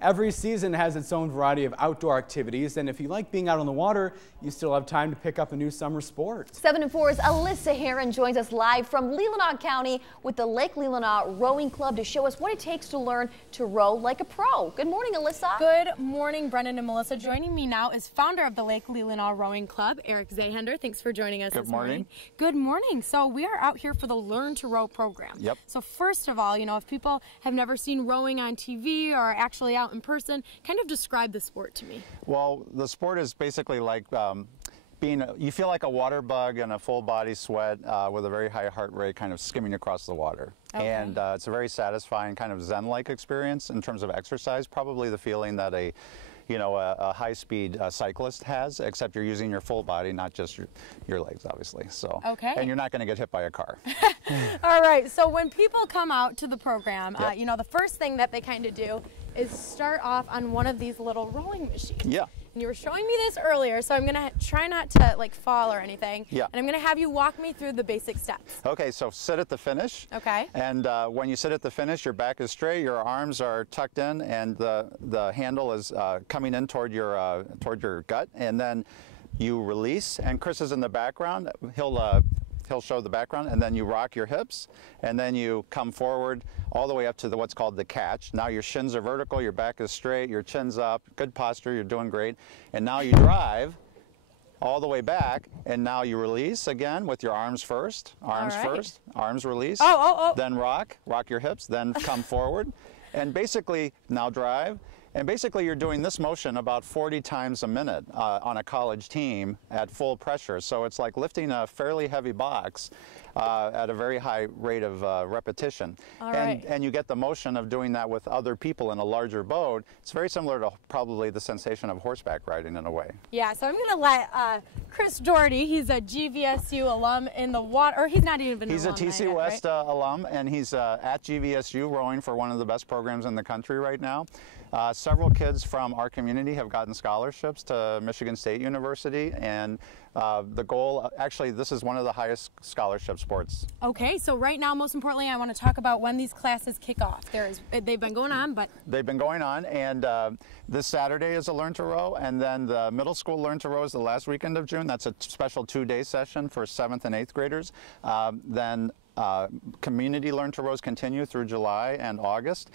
Every season has its own variety of outdoor activities, and if you like being out on the water, you still have time to pick up a new summer sport. 7 and 4's Alyssa Heron joins us live from Leelanau County with the Lake Leelanau Rowing Club to show us what it takes to learn to row like a pro. Good morning, Alyssa. Good morning, Brendan and Melissa. Joining me now is founder of the Lake Leelanau Rowing Club, Eric Zahender. Thanks for joining us this morning. Good morning. So we are out here for the Learn to Row program. Yep. So first of all, if people have never seen rowing on TV or actually out in person, kind of describe the sport to me. Well, the sport is basically like you feel like a water bug in a full body sweat with a very high heart rate kind of skimming across the water. Okay. And it's a very satisfying kind of zen-like experience in terms of exercise, probably the feeling that a high-speed cyclist has, except you're using your full body, not just your legs, obviously. So, okay. And you're not going to get hit by a car. All right, so when people come out to the program, yep. The first thing that they kind of do is start off on one of these little rowing machines. Yeah. And you were showing me this earlier, so I'm going to try not to fall or anything. Yeah. And I'm going to have you walk me through the basic steps. Okay, so sit at the finish. Okay. And when you sit at the finish, your back is straight, your arms are tucked in, and the handle is coming in toward your gut, and then you release. And Chris is in the background. He'll show the background, and then you rock your hips, and then you come forward all the way up to what's called the catch. Now your shins are vertical, your back is straight, your chin's up, good posture, you're doing great. And now you drive all the way back, and now you release again with your arms first, first, arms release, then rock your hips, then come forward, and basically now drive. And basically you're doing this motion about 40 times a minute on a college team at full pressure. So it's like lifting a fairly heavy box at a very high rate of repetition. And you get the motion of doing that with other people in a larger boat. It's very similar to probably the sensation of horseback riding in a way. Yeah, so I'm going to let Chris Doherty, he's a GVSU alum in the water, or he's not even He's an alum. He's a TC West alum, and he's at GVSU rowing for one of the best programs in the country right now. Several kids from our community have gotten scholarships to Michigan State University, and the goal, actually, this is one of the highest scholarship sports. Okay, so right now, most importantly, I want to talk about when these classes kick off. They've been going on, but... They've been going on, and this Saturday is a Learn to Row, and then the middle school Learn to Row is the last weekend of June. That's a special 2-day session for 7th and 8th graders. Then community Learn to Rows continue through July and August.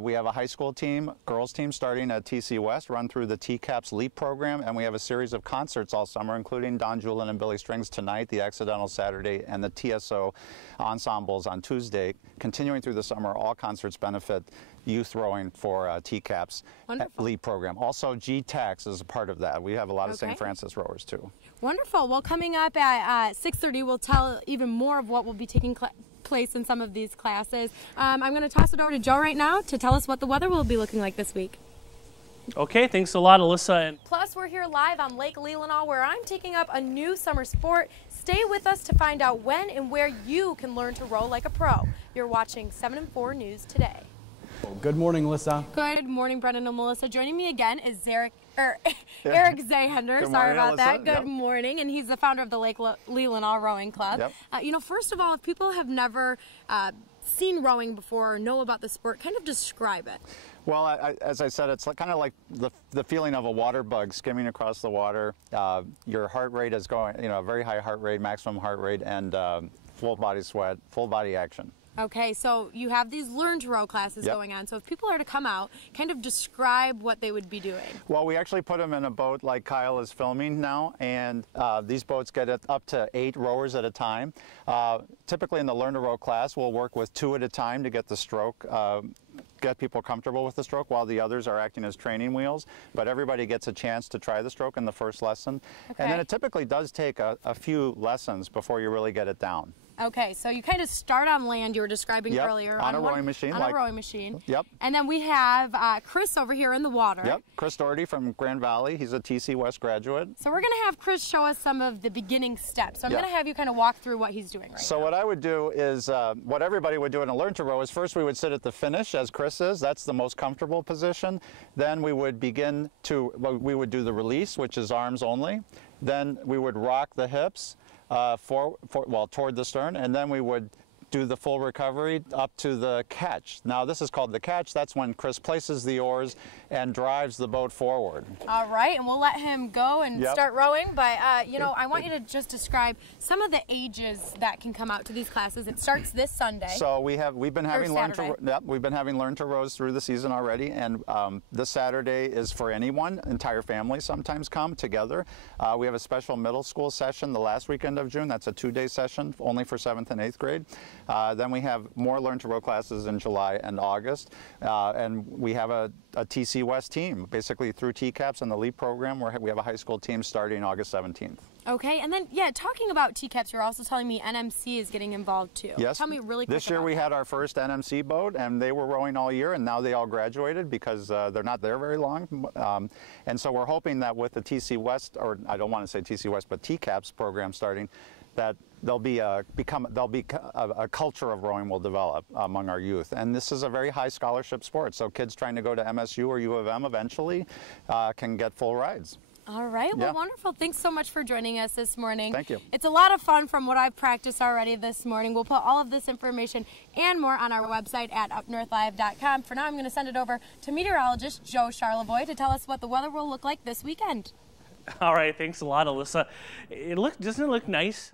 We have a high school team, girls team, starting at TC West, run through the TCAPS LEAP program, and we have a series of concerts all summer, including Don Julin and Billy Strings tonight, the Accidental Saturday, and the TSO ensembles on Tuesday. Continuing through the summer, all concerts benefit youth rowing for TCAPS LEAP program. Also, GTAX is a part of that. We have a lot of St. Francis rowers too. Wonderful. Well, coming up at 6:30, we'll tell even more of what will be taking place in some of these classes. I'm going to toss it over to Joe right now to tell us what the weather will be looking like this week. Okay, thanks a lot, Alyssa. Plus, we're here live on Lake Leelanau, where I'm taking up a new summer sport. Stay with us to find out when and where you can learn to row like a pro. You're watching 7 and 4 News Today. Good morning, Alyssa. Good morning, Brendan and Melissa. Joining me again is Eric Zahender. Sorry about that. Good morning. And he's the founder of the Lake Leelanau Rowing Club. Yep. First of all, if people have never seen rowing before or know about the sport, kind of describe it. Well, as I said, it's kind of like the feeling of a water bug skimming across the water. Your heart rate is going, a very high heart rate, maximum heart rate, and full body sweat, full body action. Okay, so you have these Learn to Row classes going on. So if people are to come out, kind of describe what they would be doing. Well, we actually put them in a boat like Kyle is filming now, and these boats get up to 8 rowers at a time. Typically in the Learn to Row class, we'll work with 2 at a time to get the stroke, get people comfortable with the stroke while the others are acting as training wheels. But everybody gets a chance to try the stroke in the first lesson. Okay. And then it typically does take a few lessons before you really get it down. Okay, so you kind of start on land, you were describing earlier. On a rowing machine. On a rowing machine. Yep. And then we have Chris over here in the water. Yep, Chris Doherty from Grand Valley. He's a TC West graduate. So we're going to have Chris show us some of the beginning steps. So I'm going to have you kind of walk through what he's doing right now. So what I would do is, what everybody would do in a Learn to Row is first we would sit at the finish as Chris is. That's the most comfortable position. Then we would begin to, we would do the release, which is arms only. Then we would rock the hips toward the stern, and then we would do the full recovery up to the catch. Now this is called the catch. That's when Chris places the oars and drives the boat forward. All right, and we'll let him go and start rowing, but you know, I want you to just describe some of the ages that can come out to these classes. It starts this Sunday. So we've been having learn to rows through the season already, and this Saturday is for anyone. Entire families sometimes come together. We have a special middle school session the last weekend of June. That's a 2-day session only for 7th and 8th grade. Then we have more Learn to Row classes in July and August, and we have a TC West team, basically through TCAPS and the LEAP program, where we have a high school team starting August 17th. Okay, and then, yeah, talking about TCAPS, you're also telling me NMC is getting involved too. Yes. Tell me really quick This year we had our first NMC boat, and they were rowing all year, and now they all graduated because they're not there very long. And so we're hoping that with the TC West, or I don't want to say TC West, but TCAPS program starting, that there'll be a culture of rowing will develop among our youth. And this is a very high scholarship sport, so kids trying to go to MSU or U of M eventually can get full rides. All right, well, wonderful. Thanks so much for joining us this morning. Thank you. It's a lot of fun from what I've practiced already this morning. We'll put all of this information and more on our website at UpNorthLive.com. For now, I'm going to send it over to meteorologist Joe Charlevoix to tell us what the weather will look like this weekend. All right, thanks a lot, Alyssa. Doesn't it look nice